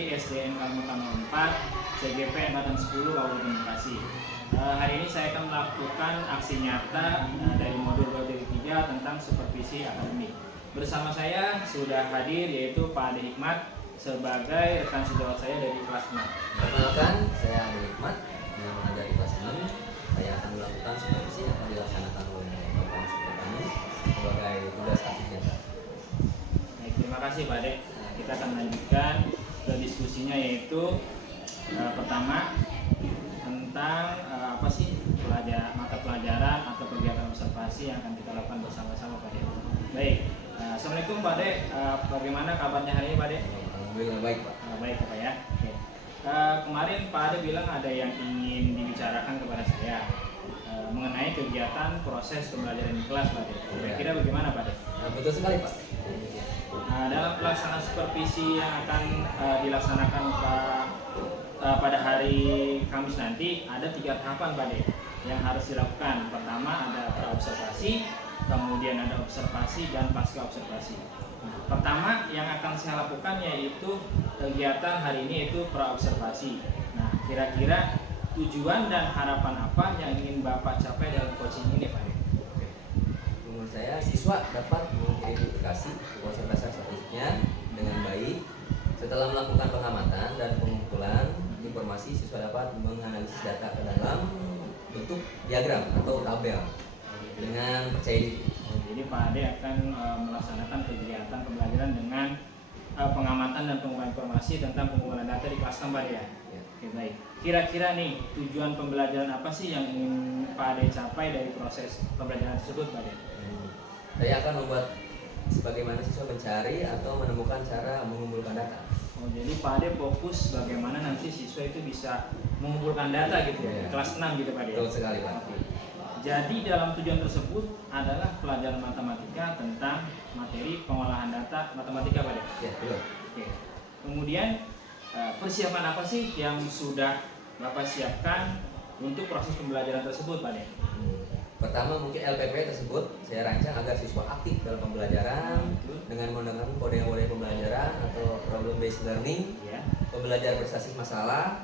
dari SDN Kalmutan 4, CGP Angkatan 10 Kabupaten Bekasi. Hari ini saya akan melakukan aksi nyata dari modul 2.3 tentang supervisi akademik. Bersama saya sudah hadir yaitu Pak Ade Hikmat sebagai rekan sejawat saya dari kelas 6. Perkenalkan, saya Ade Hikmat yang ada di kelas 6. Saya akan melakukan supervisi yang akan dilaksanakan oleh Bapak Sekretari sebagai tugas aksi nyata. Baik, terima kasih Pak Ade. Kita akan lanjutkan ke diskusinya yaitu pertama tentang apa sih mata pelajaran atau kegiatan observasi yang akan kita lakukan bersama-sama Pak Ade. Baik, Assalamualaikum Pak Ade. Bagaimana kabarnya hari ini Pak Ade? Alhamdulillah baik Pak. Baik Pak ya. Oke. Kemarin Pak Ade bilang ada yang ingin dibicarakan kepada saya mengenai kegiatan proses pembelajaran di kelas Pak Ade. Kira-kira bagaimana Pak Ade? Betul sekali Pak. Dalam pelaksanaan supervisi yang akan dilaksanakan pada hari Kamis nanti ada 3 tahapan Pak Ade yang harus dilakukan. Pertama ada praobservasi, kemudian ada observasi dan pasca observasi. Pertama yang akan saya lakukan yaitu kegiatan hari ini yaitu praobservasi. Nah, kira-kira tujuan dan harapan apa yang ingin Bapak capai dalam coaching ini Pak Ade? Menurut saya siswa dapat mengidentifikasi konsentrasi statistiknya dengan baik. Setelah melakukan pengamatan dan pengumpulan informasi, siswa dapat menganalisis data ke dalam bentuk diagram atau tabel dengan percaya diri. Jadi Pak Ade akan melaksanakan kegiatan pembelajaran dengan pengamatan dan pengumpulan informasi tentang pengumpulan data di kelas Pak Ade ya? Ya. Oke, baik. Kira-kira nih tujuan pembelajaran apa sih yang ingin Pak Ade capai dari proses pembelajaran tersebut Pak Ade? Saya akan membuat sebagaimana siswa mencari atau menemukan cara mengumpulkan data. Oh, jadi Pak Ade fokus bagaimana nanti siswa itu bisa mengumpulkan data gitu ya, kelas 6 gitu Pak Ade? Betul sekali Pak. Oke. Jadi dalam tujuan tersebut adalah pelajaran matematika tentang materi pengolahan data matematika Pak Ade? Ya, betul. Oke. Kemudian persiapan apa sih yang sudah Bapak siapkan untuk proses pembelajaran tersebut Pak Ade? Pertama mungkin LPP tersebut saya rancang agar siswa aktif dalam pembelajaran dengan menggunakan kode-kode pembelajaran atau problem based learning, Ya. pembelajaran berbasis masalah,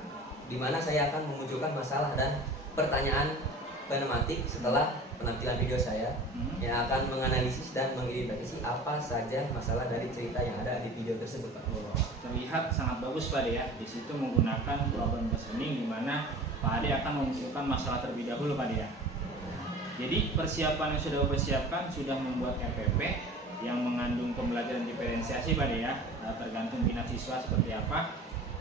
di mana saya akan memunculkan masalah dan pertanyaan pneumatik setelah penampilan video saya yang akan menganalisis dan mengidentifikasi apa saja masalah dari cerita yang ada di video tersebut Pak. Oh, terlihat sangat bagus Pak Ade ya. Di situ menggunakan problem based learning di mana Pak Ade akan memunculkan masalah terlebih dahulu Pak Ade ya. Jadi persiapan yang sudah Bapak siapkan sudah membuat RPP yang mengandung pembelajaran diferensiasi Pak Ade ya, tergantung minat siswa seperti apa.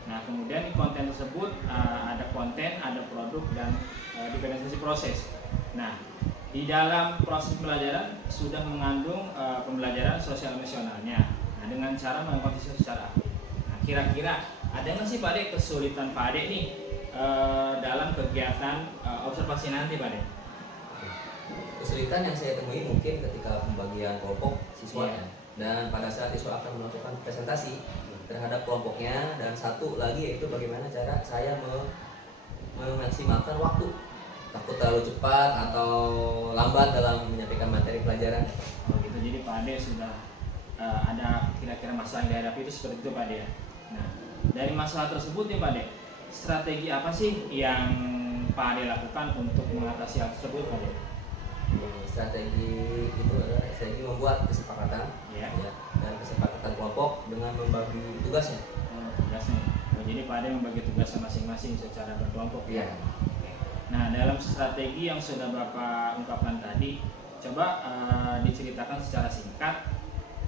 Nah kemudian di konten tersebut ada konten, ada produk dan diferensiasi proses. Nah di dalam proses pembelajaran sudah mengandung pembelajaran sosial emosionalnya. Nah dengan cara melakukan siswa secara aktif. Nah kira-kira ada nggak sih Pak Ade kesulitan Pak Ade nih dalam kegiatan observasi nanti Pak Ade? Kesulitan yang saya temui mungkin ketika pembagian kelompok siswa dan pada saat siswa akan melakukan presentasi terhadap kelompoknya, dan satu lagi yaitu bagaimana cara saya memaksimalkan waktu, takut terlalu cepat atau lambat dalam menyampaikan materi pelajaran. Oh gitu, jadi Pak Ade sudah ada kira-kira masalah yang dihadapi itu seperti itu Pak Ade ya. Nah dari masalah tersebut nih Pak Ade, strategi apa sih yang Pak Ade lakukan untuk mengatasi hal tersebut Pak Ade? Strategi itu adalah strategi membuat kesepakatan dan kesepakatan kelompok dengan membagi tugasnya. Tugasnya. Jadi Pak Ade membagi tugasnya masing-masing secara berkelompok ya. Oke. Nah dalam strategi yang sudah Bapak ungkapkan tadi, coba diceritakan secara singkat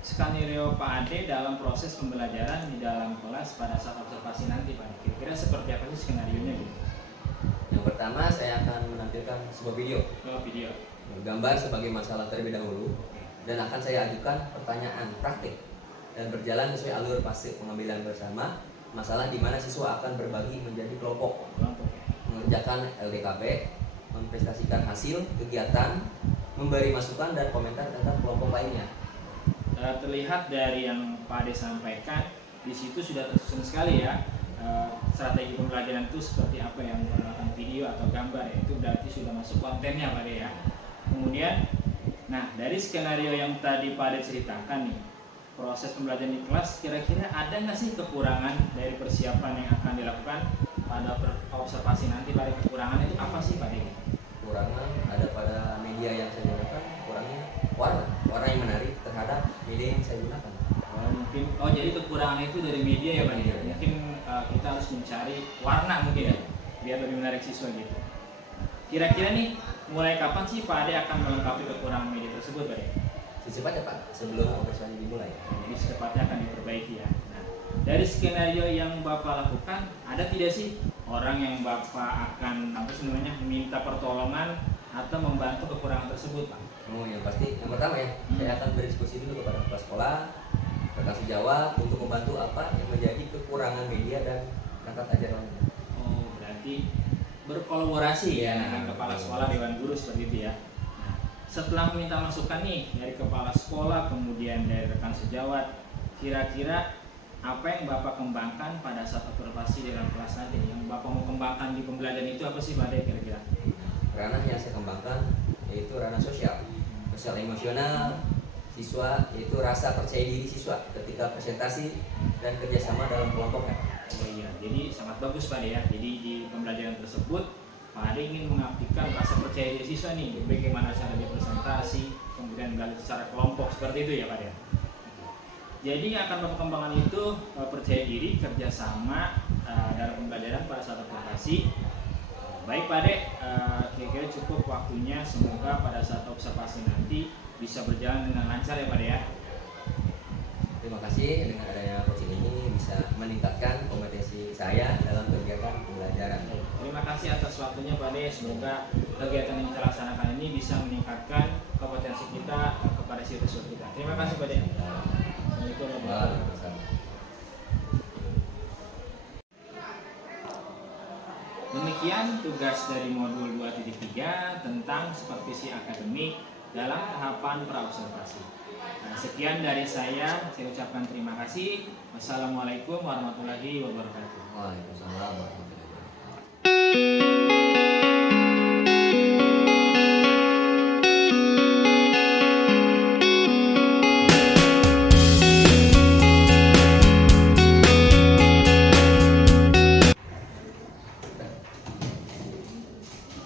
skenario Pak Ade dalam proses pembelajaran di dalam kelas pada saat observasi nanti Pak Ade. Kira-kira seperti apa sih skenario-nya gitu? Yang pertama saya akan menampilkan sebuah video. Video. Gambar sebagai masalah terlebih dahulu dan akan saya ajukan pertanyaan praktik dan berjalan sesuai alur fase pengambilan bersama masalah di mana siswa akan berbagi menjadi kelompok, mengerjakan LDKP, mempresentasikan hasil kegiatan, memberi masukan dan komentar tentang kelompok lainnya. Terlihat dari yang Pak Ade sampaikan di situ sudah tersusun sekali ya strategi pembelajaran itu seperti apa yang menggunakan video atau gambar ya, itu berarti sudah masuk kontennya Pak Ade ya. Kemudian, nah dari skenario yang tadi Pak Ade ceritakan nih, proses pembelajaran di kelas, kira-kira ada nggak sih kekurangan dari persiapan yang akan dilakukan pada observasi nanti? Pada kekurangan itu apa sih Pak Dek? Kekurangan ada pada media yang saya gunakan, kurangnya warna yang menarik terhadap media yang saya gunakan. Jadi kekurangan itu dari media ya Pak Dek? Iya. Mungkin kita harus mencari warna mungkin ya, biar lebih menarik siswa gitu. Kira-kira nih mulai kapan sih Pak Ade akan melengkapi kekurangan media tersebut Pak Ade? Secepatnya Pak, sebelum observasi dimulai. Jadi secepatnya akan diperbaiki ya. Nah, dari skenario yang Bapak lakukan, ada tidak sih orang yang Bapak akan meminta pertolongan atau membantu kekurangan tersebut Pak? Oh yang pasti, yang pertama ya, saya akan berdiskusi dulu kepada kepala sekolah, rekan sejawat untuk membantu apa yang menjadi kekurangan media dan perangkat ajar lainnya. Oh berarti berkolaborasi ya dengan kepala sekolah, dewan guru seperti itu ya. Nah, setelah meminta masukan nih dari kepala sekolah, kemudian dari rekan sejawat, kira-kira apa yang Bapak kembangkan pada saat observasi dalam kelas nanti? Yang Bapak mau kembangkan di pembelajaran itu apa sih Pak Ade kira-kira? Ranah yang saya kembangkan yaitu ranah sosial emosional siswa, yaitu rasa percaya diri siswa ketika presentasi dan kerjasama dalam kelompok. Oh iya, jadi sangat bagus Pak Ade ya. Jadi di pembelajaran tersebut Pak Ade ingin mengaktifkan rasa percaya diri siswa nih, bagaimana cara dia presentasi, kemudian belajar secara kelompok seperti itu ya Pak Ade. Jadi yang akan perkembangan itu percaya diri, kerjasama dalam pembelajaran pada saat observasi. Baik Pak Ade, kira-kira cukup waktunya. Semoga pada saat observasi nanti bisa berjalan dengan lancar ya Pak Ade ya. Terima kasih, dengan adanya coaching ini bisa meningkatkan kompetensi saya dalam kegiatan pembelajaran. Terima kasih atas waktunya Pak Ade. Semoga kegiatan yang kita laksanakan ini bisa meningkatkan kompetensi kita kepada siswa kita. Terima kasih Pak Ade. Assalamualaikum warahmatullahi wabarakatuh. Demikian tugas dari modul 2.3 tentang supervisi akademik dalam tahapan praobservasi. Nah, sekian dari saya ucapkan terima kasih. Wassalamualaikum warahmatullahi wabarakatuh. Waalaikumsalam warahmatullahi wabarakatuh.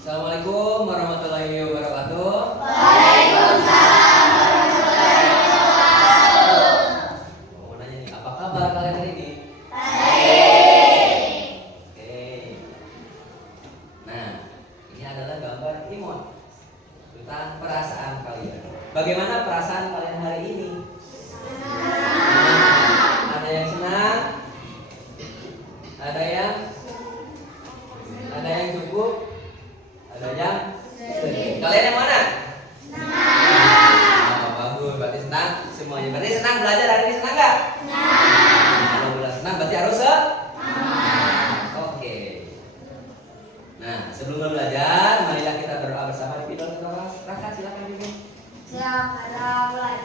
Assalamualaikum warahmatullahi wabarakatuh. Waalaikumsalam warahmatullahi wabarakatuh. Mau nanya nih, apa kabar kalian hari ini? Baik. Oke. Nah, ini adalah gambar Imon tentang perasaan kalian. Bagaimana perasaan kalian hari ini? Senang. Ada yang senang? Ada yang cukup? Ada yang sedih. Kalian yang mana? Senang. Oh, bagus, berarti senang semuanya. Berarti senang belajar hari ini, senang nggak? Senang. Kalau belajar senang berarti harus semangat. Oke. Nah, sebelum belajar, marilah kita berdoa bersama di pidol kita. Raka, silakan bimbing. Siap, ada mulai.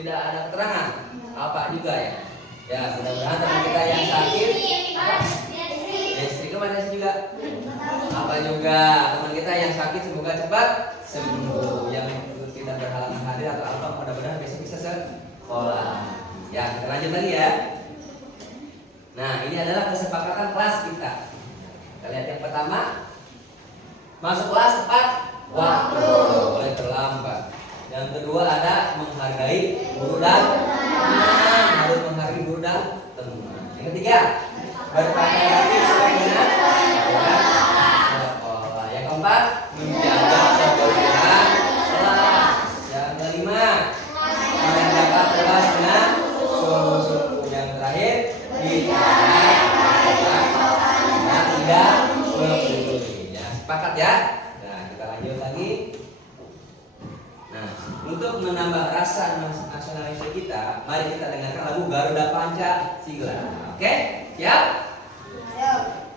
tidak ada keterangan apa juga ya. Ya, mudah-mudahan teman kita yang sakit listrik kemana sih juga apa juga teman kita yang sakit semoga cepat sembuh. Yang tidak berhalangan hadir atau apa mudah-mudahan besok bisa sekolah. Ya, kita lanjut lagi ya. Nah, ini adalah kesepakatan kelas kita. Kita lihat yang pertama, masuk kelas tepat waktu, boleh terlambat. Yang kedua ada menghargai guru dan teman, harus menghargai guru dan teman. Yang ketiga, berpakaian rapi sesuai dengan sekolah. Yang keempat, menjaga kebersihan kelas. Yang kelima, menjaga kelas dengan suhu-suhu. Yang terakhir, tidak peduli. Ya, sepakat ya. Nah, kita lanjut lagi. Nah, untuk menambah rasa nasionalisme kita, mari kita dengarkan lagu Garuda Pancasila. Oke, siap? Ayo.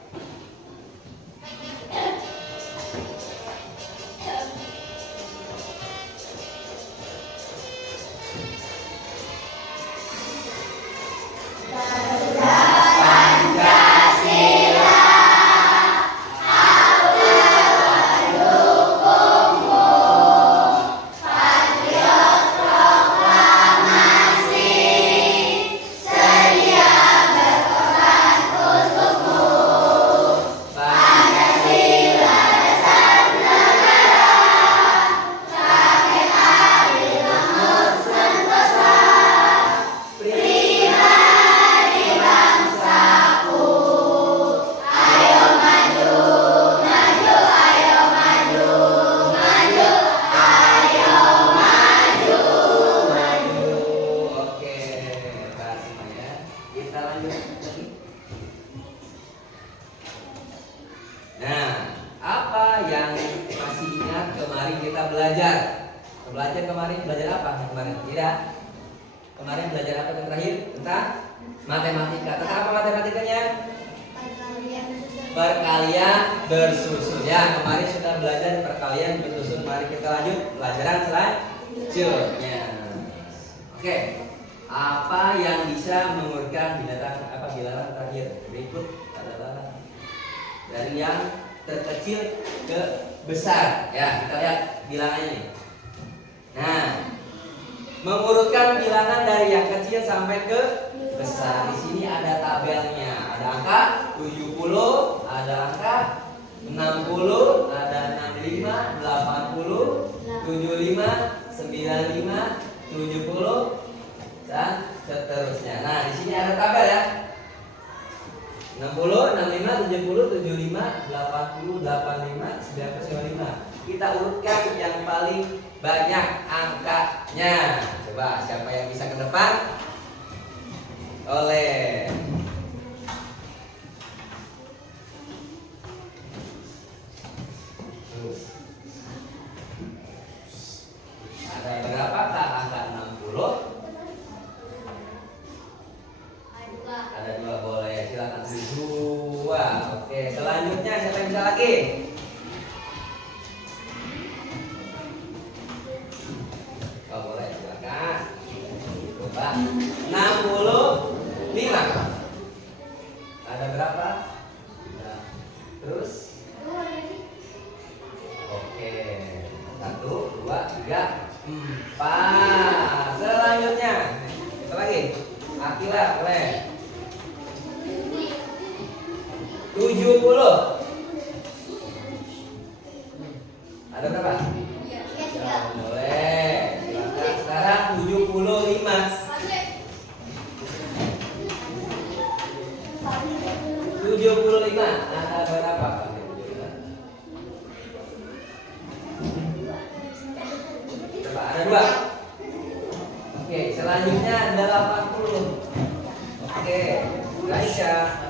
Belajar apa yang kemarin? Tidak. Kemarin belajar apa yang terakhir? Tentang matematika. Tentang apa matematikanya? Perkalian bersusun. Ya, kemarin sudah belajar perkalian bersusun. Mari kita lanjut pelajaran selanjutnya. Oke. Apa yang bisa mengurutkan bilangan terakhir? Berikut adalah dari yang terkecil ke besar. Ya, kita lihat bilangannya nih. Nah, mengurutkan bilangan dari yang kecil sampai ke besar. Di sini ada tabelnya. Ada angka 70, ada angka 60, ada 65, 80, 75, 95, 70 dan seterusnya. Nah, di sini ada tabel ya. 60, 65, 70, 75, 80, 85, 90, 95. Kita urutkan yang paling banyak angkanya. Coba siapa yang bisa ke depan? Oleh. Ada berapakah angka 60? Ada 2, boleh. Silakan 2. Oke, selanjutnya siapa yang bisa lagi? Oh, boleh, silakan. Coba 65. Ada berapa? Terus? Oke. 1, 2, 3, 4. Selanjutnya. Apa lagi? Akila, boleh. 70. Ada berapa? Ya, boleh. Silakan. Sekarang 75. 75. Ada berapa? Coba ada 2. Oke, selanjutnya 80. Oke, Aisyah.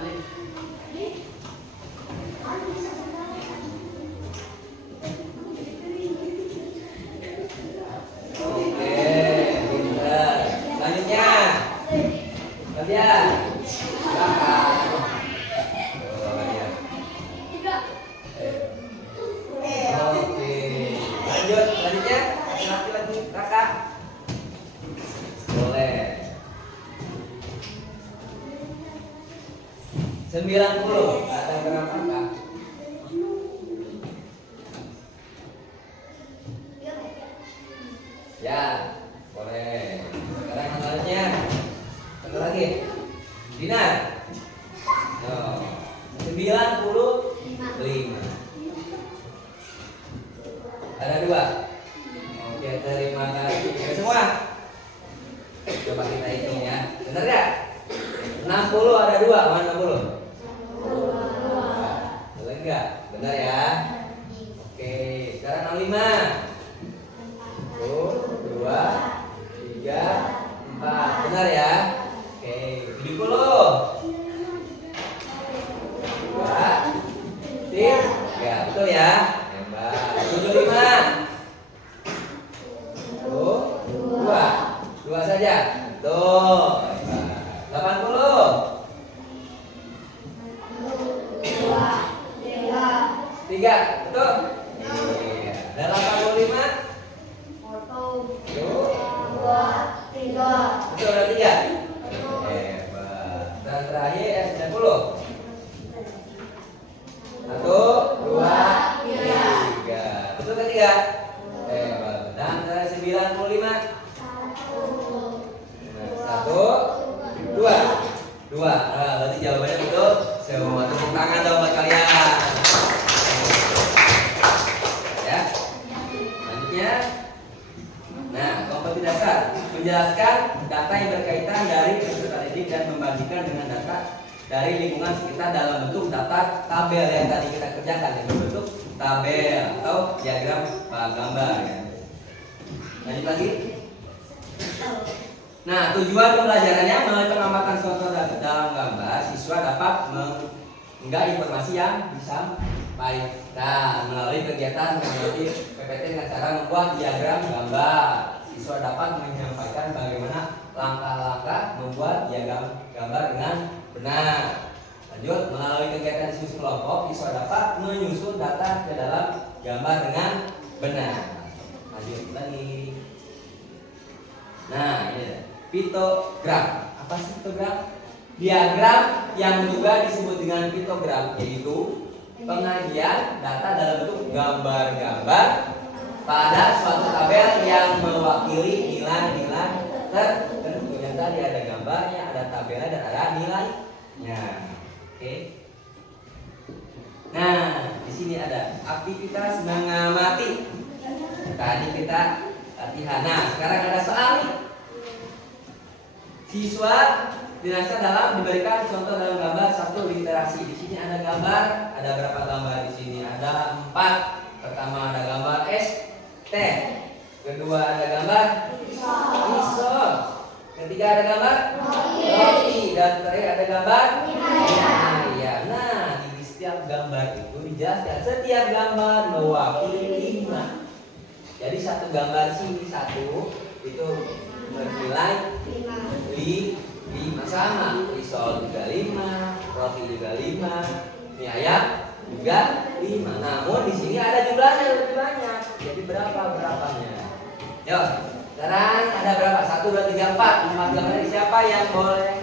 Selanjutnya, laki-laki Raka. 90. Ada berapakah? Ya, boleh. Sekarang yang selanjutnya. Satu lagi. Dinar. Oh, 95. Ada 2. Oke, terima kasih. Oke, semua. Coba kita hitung ya. Benar gak? 60 ada 2. Mana 60? Benar gak? Benar ya. Oke, sekarang 65. 1, 2, 3, 4. Benar ya? Oke, 70. 2, 3. Betul ya? Hebat. 75. 2 saja. Betul. Hebat. 80. 3. Betul. Iya. Dan 85. Betul, ada 3. Hebat. Dan terakhir 90. 1, 2, 3. Betul ketiga. Hebat. Dan dari 95. 1, 2. Berarti jawabannya betul. Semua tepuk tangan dong buat kalian. Ya. Selanjutnya. Nah, kompetisi dasar menjelaskan data yang berkaitan dari peserta didik dan membagikan dengan data dari lingkungan sekitar dalam bentuk data tabel yang tadi kita kerjakan yang berbentuk tabel atau diagram gambar ya. Lanjut lagi. Nah, tujuan pembelajarannya melalui pengamatan contoh dalam gambar, siswa dapat mengunggah informasi yang disampaikan melalui kegiatan mengamati PPT dengan cara membuat diagram gambar. Siswa dapat menyampaikan bagaimana langkah-langkah membuat diagram gambar dengan benar. Lanjut, melalui kegiatan diskusi kelompok, siswa dapat menyusun data ke dalam gambar dengan benar. Lanjut lagi. Nah, ini pitogram. Apa sih pitogram? Diagram yang juga disebut dengan pitogram, yaitu penyajian data dalam bentuk gambar-gambar pada suatu tabel yang mewakili nilai-nilai tertentu. Yang tadi ada gambarnya, ada tabelnya, dan ada nilainya. Oke. Nah, di sini ada aktivitas mengamati. Tadi kita latihan. Nah, sekarang ada soal nih. Siswa dijelaskan dalam diberikan contoh dalam gambar satu literasi. Di sini ada gambar, ada berapa gambar di sini? Ada 4. Pertama ada gambar ST. Kedua ada gambar pisau. Ketiga ada gambar roti. Dan terakhir ada gambar ya. Nah, di setiap gambar itu dijelaskan setiap gambar mewakili 5. Jadi satu gambar sini satu itu bernilai 5 sama. Pisau juga 5, roti juga 5, mie ayam juga 5. Namun di sini ada jumlahnya lebih banyak. Jadi berapanya? Yo, sekarang ada berapa? 1, 2, 3, 4. 4 gambar. Siapa yang boleh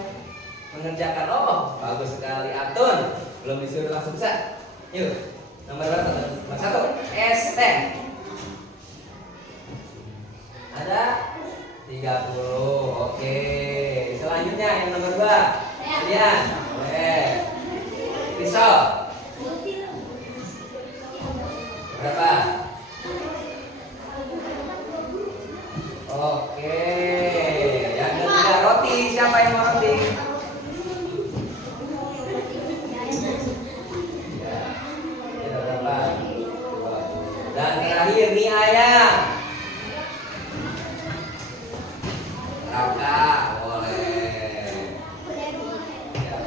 mengerjakan? Oh, bagus sekali Atun. Belum disuruh langsung bisa. Yuk, nomor berapa? Nomor 1 ST. Ada 30. Oke. Selanjutnya yang nomor 2. Kalian. Pisau. Berapa? Oke. Yang ketiga roti. Siapa yang mau roti? Ya, berapa? Dan terakhir mie ayam. Berapa? Boleh. Ya.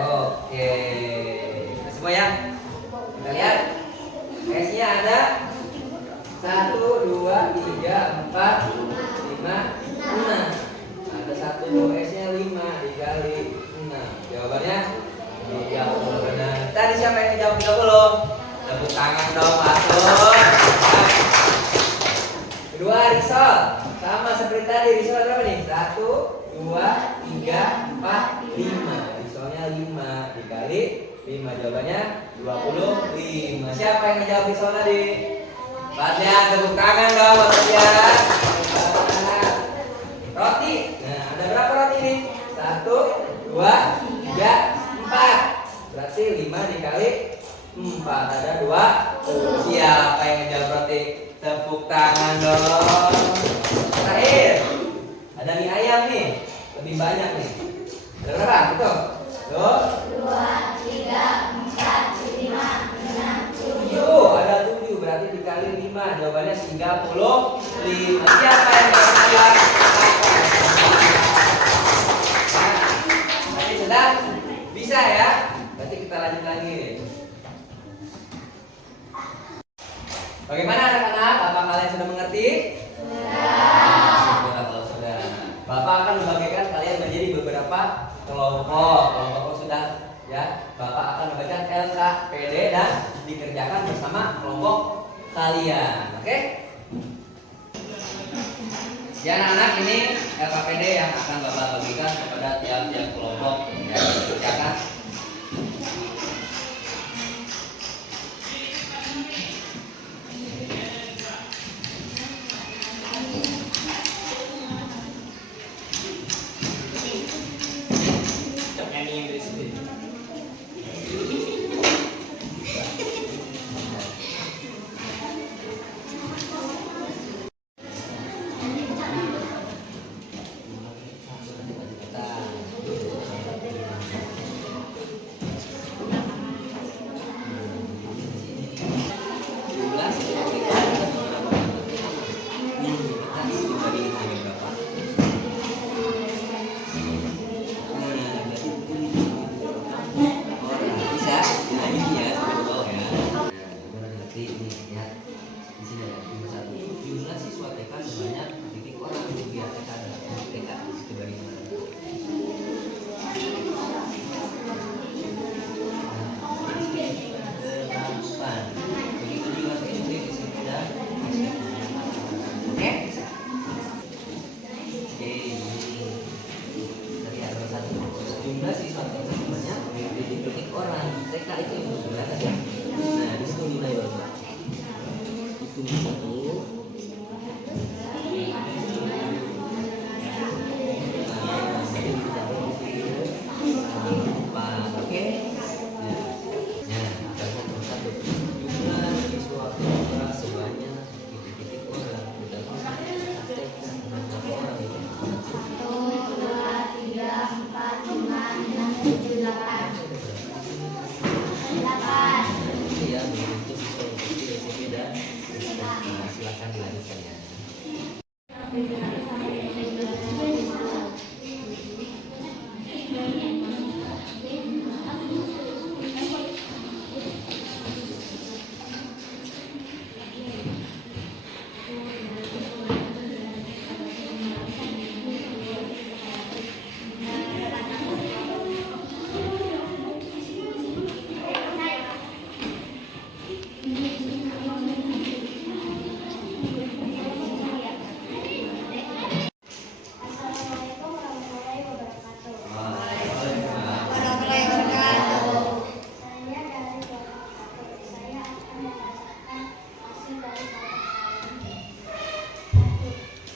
Oke. Semua ya? Kita lihat. S-nya ada 1, 2, 3, 4, 5, 6. Ada 1 S-nya 5 dikali 6. Jawabannya 30 benar. Tadi siapa yang jawab 30? Tepuk tangan dong, Atur. 2, 3, 4, 5. Pisaunya 5 dikali 5, jawabannya 25. Siapa yang ngejawab pisau tadi? Fadlian, tepuk tangan dong buat Fadlian. Roti. Nah, ada berapa roti ini? 1, 2, 3, 4. Berarti 5 dikali 4 ada 2. Siapa yang ngejawab roti? Tepuk tangan dong. Terakhir. Ada mie ayam nih. Lebih banyak nih. Ada berapa? Betul. 2, 3, 4, 5, 6, 7. Ada 7. Berarti dikali 5. Jawabannya 35. Siapa yang jawab? Nanti sudah bisa ya. Berarti kita lanjut lagi. Bagaimana anak-anak? Apa kalian sudah mengerti? Sudah. Kalau sudah, Bapak akan membagikan kalian menjadi beberapa kelompok. Kelompok sudah ya. Bapak akan membagikan LK, PD dan dikerjakan bersama kelompok kalian. Oke? Ya anak-anak, ini LKPD yang akan Bapak bagikan kepada tiap-tiap kelompok ya, dikerjakan. Nyanyi yang dari sini. Jumlah siswa sebanyak ditik orang TK itu berapa ya? Nah di situ nilai berapa? Itu 1. Oke. Nah, satu. Jumlah siswa kelas sebanyak ditik orang berapa? Berapa orang itu? 1, 2, 3, 4, 5, 6, 7, 8. 8. Iya, itu bisa untuk SMP dan silakan dilanjutkan ya. Assalamualaikum warahmatullahi wabarakatuh. Warahmatullahi wabarakatuh. Saya dari kelompok 1. Saya akan membacakan hasil dari kelompok 1.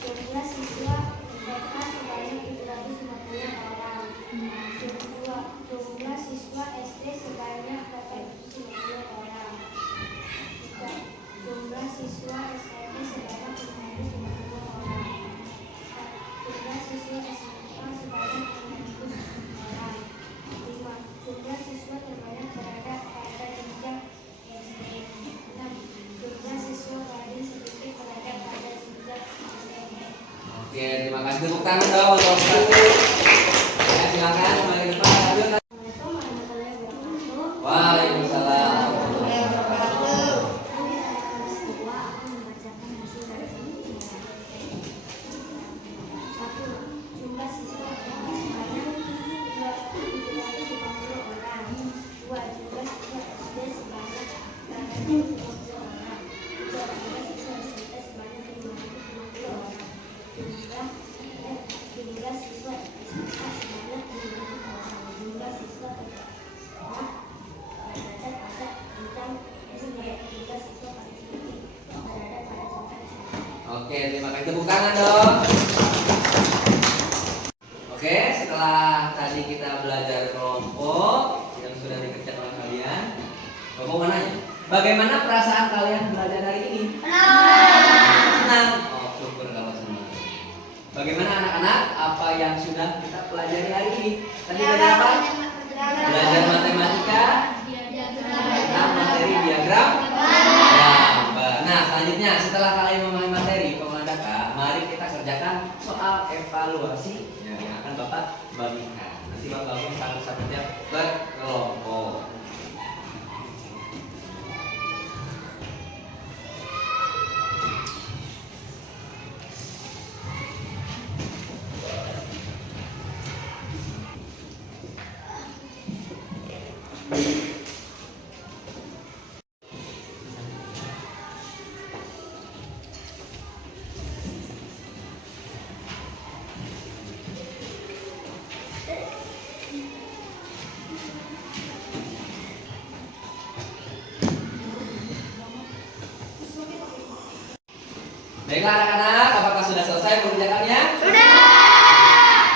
Jumlah siswa TK sebanyak 750 orang. 2. Jumlah siswa SD sebanyak 850 orang. 3. Jumlah siswa SMP sebanyak 550 orang. Jumlah siswa SMA sebanyak 600 orang. 5. Jumlah siswa terbanyak berada pada jenjang SD. 6. Jumlah siswa paling sedikit berada pada jenjang SMP. Oke, terima kasih. Tepuk tangan dong untuk satu. Ya, silakan kembali ke depan. Lanjut. Assalamualaikum warahmatullahi wabarakatuh. Waalaikumsalam. Kami kelas 2 akan membacakan hasil dari kelompok 1. Jumlah siswa TK sebanyak 250 orang. 2. Jumlah siswa SD sebanyak 850 orang. 3. Jumlah siswa SMP sebanyak 550 orang. Jumlah setelah tadi kita belajar kelompok yang sudah dikerjakan oleh kalian, kelompok mana ya? Bagaimana perasaan kalian belajar hari ini? Senang. Oh, syukur kalau senang. Bagaimana anak-anak? Apa yang sudah kita pelajari hari ini? Tadi belajar apa? Belajar matematika tentang materi diagram gambar. Nah, selanjutnya setelah kalian memahami materi pemandaka, mari kita kerjakan soal evaluasi yang akan Bapak bagikan. Nanti Bapak pun satu-satunya berkelompok. Baiklah anak-anak, apakah sudah selesai mengerjakannya? Sudah.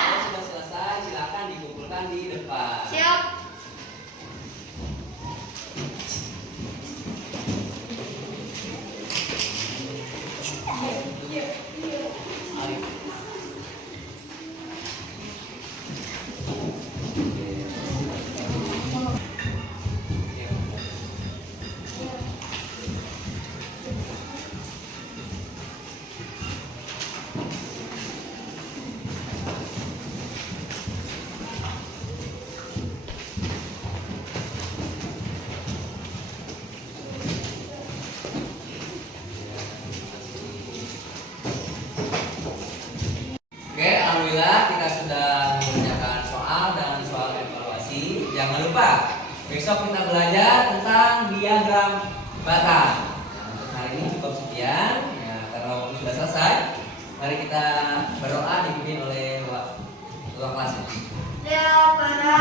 Kalau sudah selesai, silakan dikumpulkan di depan. Siap. Oke, alhamdulillah kita sudah mengerjakan soal dan soal evaluasi. Jangan lupa besok kita belajar tentang diagram batang. Nah, untuk hari ini cukup sekian. Ya, karena waktu sudah selesai, mari kita berdoa dipimpin oleh ketua kelas. Ya, para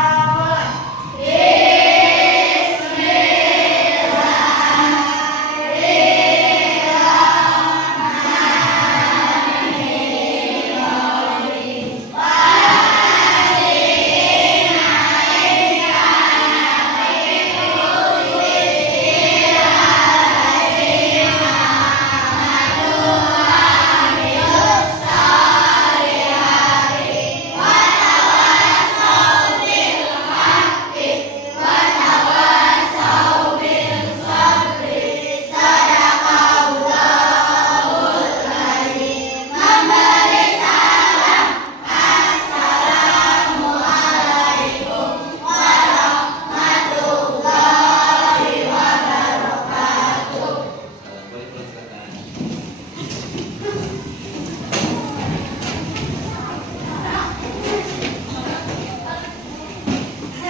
Boleh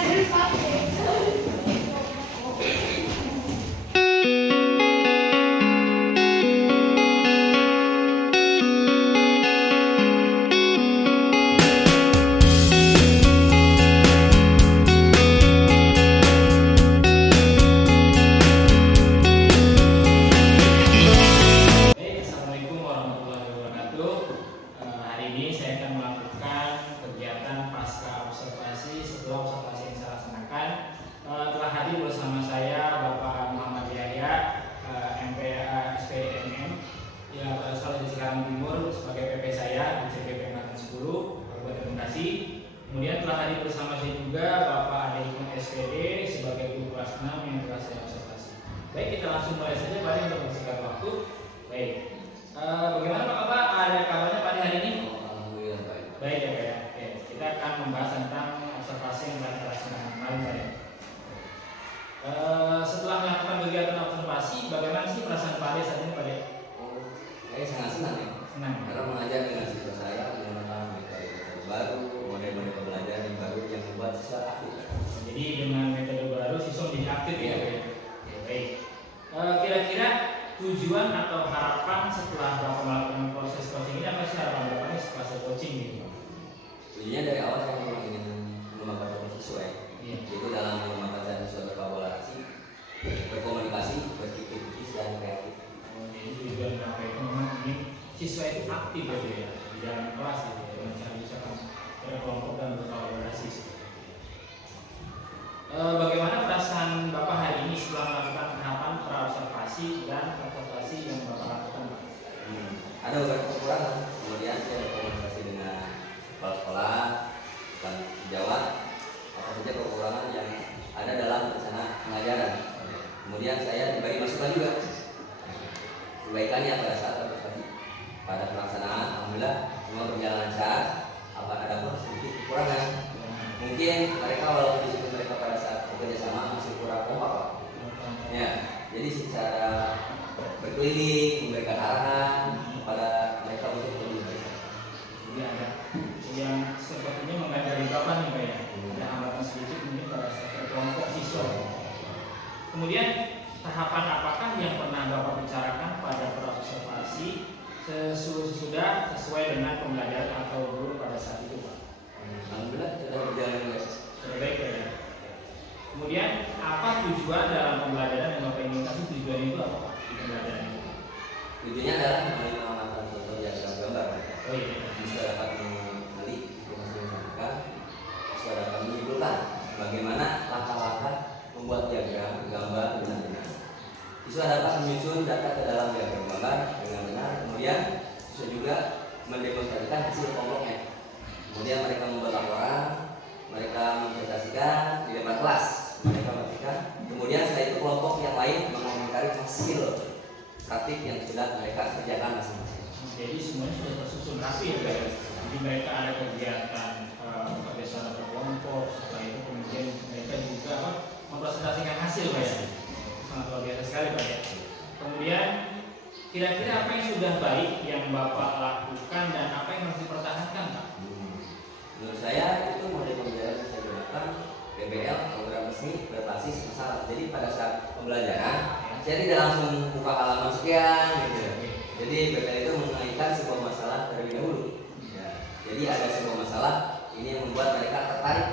pulang silakan. Baik, Assalamualaikum warahmatullahi wabarakatuh. Hari ini saya akan melakukan kegiatan pasca observasi setelah observasi yang saya laksanakan. Telah hadir bersama saya Bapak Muhammad Yahya, MPA SPMM, yang berasal dari Cikarang Timur sebagai PP saya di CPP Angkatan 10 Kabupaten Bekasi. Kemudian telah hadir bersama saya juga Bapak Ade Hikmat SPD sebagai guru kelas 6 yang telah saya observasi. Baik, kita langsung mulai saja Pak Ade untuk mempersingkat waktu. Baik, bagaimana Pak Bapak? Ada kabarnya Pak Ade hari ini? Alhamdulillah baik. Baik ya Pak ya. Oke, kita akan membahas tentang observasi yang telah kita laksanakan kemarin Pak ya. Setelah melakukan kegiatan observasi, bagaimana sih perasaan Pak Ade saat ini Pak Ade? Saya sangat senang ya. Senang. Karena mengajar dengan siswa saya menggunakan metode baru, model-model pembelajaran yang baru yang membuat siswa aktif. Jadi dengan metode baru siswa menjadi aktif ya Pak ya. Oke, baik. Kira-kira tujuan atau harapan setelah Bapak melakukan proses coaching ini apa sih harapan Bapak setelah selesai coaching gitu? Tujuannya dari awal saya memang ingin mengembangkan siswa ya. Iya. Itu dalam mengembangkan siswa berkolaborasi, berkomunikasi, berpikir kritis dan kreatif. Jadi tujuan Bapak itu memang ingin siswa itu aktif gitu ya di dalam kelas gitu ya, dengan cara bisa berkelompok dan berkolaborasi. saja kekurangan yang ada dalam rencana pengajaran. Kemudian saya diberi masukan juga kebaikannya pada saat observasi. Pada pelaksanaan, alhamdulillah semua berjalan lancar. Apa ada pun sedikit kekurangan. Mungkin mereka walaupun disiplin mereka pada saat bekerja sama masih kurang kompak, Pak. Ya, jadi secara berkeliling memberikan arahan kepada mereka untuk lebih baik. Jadi ada yang sepertinya mengajari Bapak nih Pak ya. Ada hambatan sedikit mungkin pada saat kelompok siswa. Kemudian tahapan apakah yang pernah Bapak bicarakan pada observasi sesuai dengan pembelajaran atau guru pada saat itu Pak? Alhamdulillah sudah berjalan baik. Sudah baik ya. Kemudian apa tujuan dalam pembelajaran yang Bapak inginkan sih, tujuan itu apa Pak di pembelajaran itu? Tujuannya adalah melalui pengamatan contoh diagram gambar. Oh iya. Siswa dapat mengenali informasi yang disampaikan. Siswa dapat menyimpulkan bagaimana langkah-langkah membuat diagram gambar dengan benar. Siswa dapat menyusun data ke dalam diagram gambar dengan benar. Kemudian siswa juga mendemonstrasikan hasil kelompoknya. Kemudian mereka membuat laporan, mereka mempresentasikan di depan kelas, mereka matikan. Kemudian setelah itu kelompok yang lain mengomentari hasil praktik yang sudah mereka kerjakan masing-masing. Jadi semuanya sudah tersusun rapi ya Pak. Jadi mereka ada kegiatan kerjasama berkelompok, setelah itu kemudian mereka juga mempresentasikan hasil Pak ya. Sangat luar biasa sekali Pak ya. Kemudian kira-kira apa yang sudah baik yang Bapak lakukan dan apa yang harus dipertahankan Pak? Menurut saya itu model pembelajaran yang saya gunakan PBL, program resmi berbasis masalah. Jadi pada saat pembelajaran saya tidak langsung buka halaman sekian gitu. Jadi PBL itu mengaitkan sebuah masalah terlebih dahulu. Ya. Jadi ada sebuah masalah ini yang membuat mereka tertarik.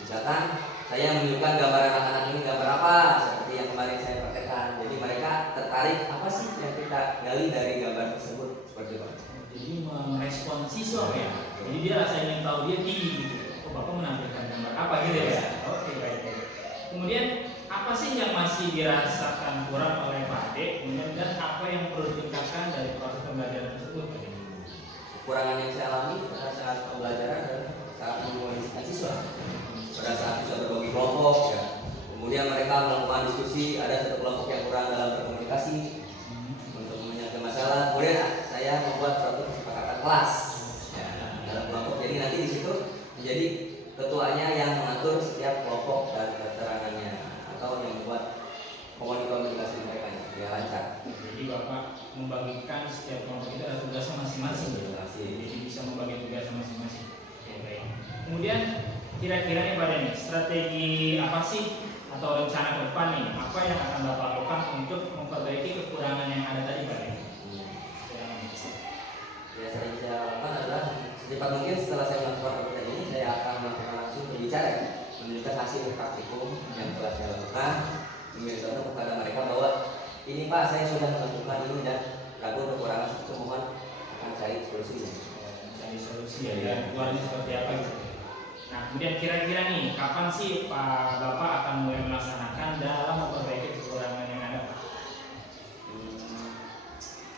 Misalkan saya menunjukkan gambar anak-anak ini gambar apa seperti yang kemarin saya praktekkan. Jadi mereka tertarik apa sih yang kita gali dari gambar tersebut seperti itu. Jadi merespon siswa ya. Jadi dia rasa ingin tahu dia tinggi gitu. Oh Bapak menampilkan gambar apa gitu ya. Oke baik. Kemudian apa sih yang masih dirasakan kurang oleh Pak Ade? Kemudian dan apa yang perlu ditingkatkan dari proses pembelajaran tersebut? Kekurangan yang saya alami pada saat pembelajaran adalah saat mengkondisikan siswa. Pada saat siswa berbagi kelompok ya. Kemudian mereka melakukan diskusi, ada satu kelompok yang kurang dalam berkomunikasi untuk menyelesaikan masalah. Kemudian saya membuat suatu kesepakatan kelas ya, dalam kelompok. Jadi nanti di situ menjadi ketuanya yang mengatur setiap kelompok dan keterangannya atau yang membuat komunikasi mereka ya lancar. Jadi Bapak membagikan setiap kelompok itu ada tugasnya masing-masing. Jadi bisa membagi tugasnya masing-masing. Oke, baik. Kemudian kira-kira nih Pak Ade, strategi apa sih atau rencana ke depan nih? Apa yang akan Bapak lakukan untuk memperbaiki kekurangan yang ada tadi Pak Ade? Ya saya lakukan adalah secepat mungkin setelah saya melakukan pekerjaan ini saya akan melakukan langsung berbicara menunjukkan hasil praktikum yang telah saya lakukan, memberitahu kepada mereka bahwa ini Pak saya sudah melakukan ini dan ragu kekurangan itu mohon akan cari solusinya. Cari solusi ya, dan keluarnya seperti apa gitu. Nah kemudian kira-kira nih kapan sih Pak Bapak akan mulai melaksanakan dalam memperbaiki kekurangan yang ada Pak?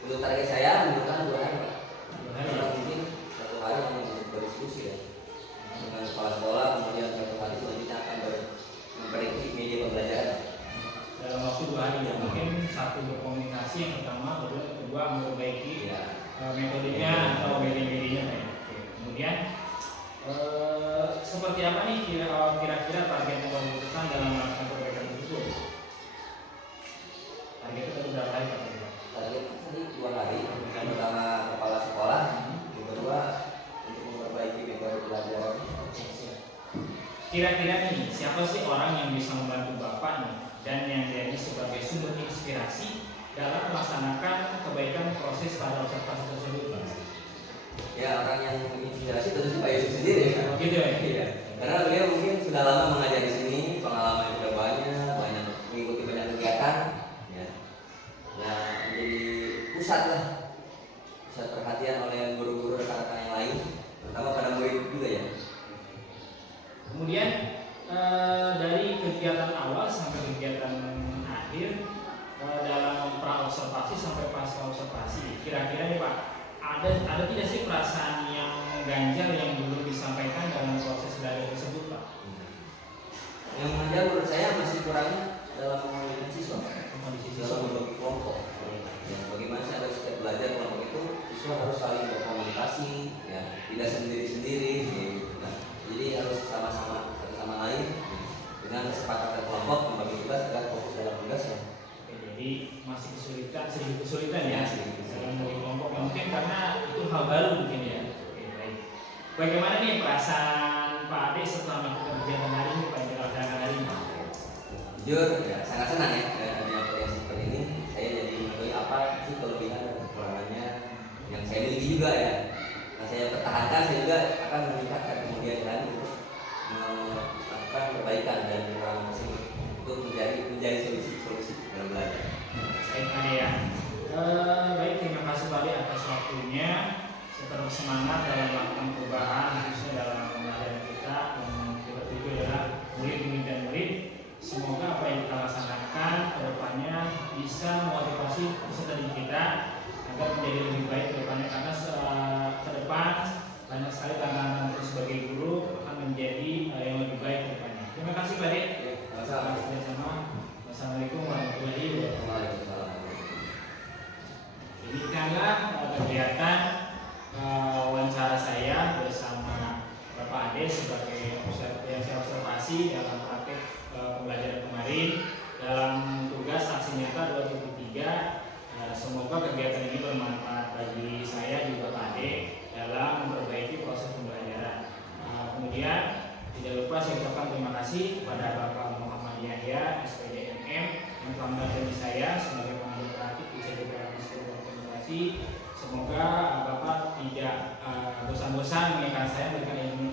Untuk target saya menunjukkan 2 hari Pak. 2 hari. Karena mungkin 1 hari hanya untuk berdiskusi ya dengan kepala sekolah, kemudian 1 hari selanjutnya akan memperbaiki media pembelajaran. Dalam waktu 2 hari ya, mungkin satu berkomunikasi yang pertama, kedua memperbaiki Ya. metodenya atau media-medianya Pak. Oke. Kemudian seperti apa nih kira-kira target yang dibutuhkan dalam melakukan perbaikan tersebut? Target itu berapa hari Pak? Target tadi 2 hari, yang pertama kepala sekolah, yang kedua untuk memperbaiki metode pelajaran. Kira-kira nih siapa sih orang yang bisa membantu Bapak nih dan yang jadi sebagai sumber inspirasi dalam melaksanakan kebaikan proses pada observasi tersebut Pak? Ya orang yang menginspirasi tentu Pak Yusuf sendiri ya. Oh gitu ya? Iya. Karena beliau mungkin sudah lama mengajar di sini, pengalaman sudah banyak mengikuti banyak kegiatan, ya. Nah menjadi pusat perhatian oleh guru-guru rekan-rekan yang lain, terutama pada murid juga ya. Kemudian dari kegiatan awal sampai kegiatan akhir dalam pra observasi sampai pasca observasi, kira-kira nih Pak, ada tidak sih perasaan yang mengganjal yang belum disampaikan dalam proses belajar tersebut Pak? Jujur ya sangat senang ya dengan adanya potensi seperti ini. Saya jadi mengetahui apa sih kelebihan dan kekurangannya yang saya miliki juga ya. Nah, saya pertahankan, saya juga akan meningkatkan kemudian hari untuk melakukan perbaikan dan kekurangan tersebut untuk menjadi solusi dalam belajar. Baik Pak Ade ya. Baik, terima kasih Pak Ade atas waktunya. Saya terus semangat dalam melakukan perubahan khususnya dalam pembelajaran kita, yang kita tuju adalah murid-murid dan murid. Semoga apa yang kita laksanakan ke depannya bisa memotivasi peserta didik kita agar menjadi lebih baik ke depannya, karena ke depan banyak sekali tantangan kita sebagai guru akan menjadi yang lebih baik ke depannya. Terima kasih Pak Ade. Sama-sama. Wassalamualaikum warahmatullahi wabarakatuh. Demikianlah kegiatan wawancara saya bersama Bapak Ade sebagai yang saya observasi dalam praktek pembelajaran kemarin dalam tugas aksi nyata 2003. Semoga kegiatan ini bermanfaat bagi saya juga Pak Ade dalam memperbaiki proses pembelajaran. Kemudian tidak lupa saya ucapkan terima kasih kepada Bapak Muhammad Yahya SPD MM yang telah mendampingi saya sebagai pengajar praktik di CDPR Sekolah Komunikasi. Semoga Bapak tidak bosan-bosan mengingatkan saya memberikan ilmu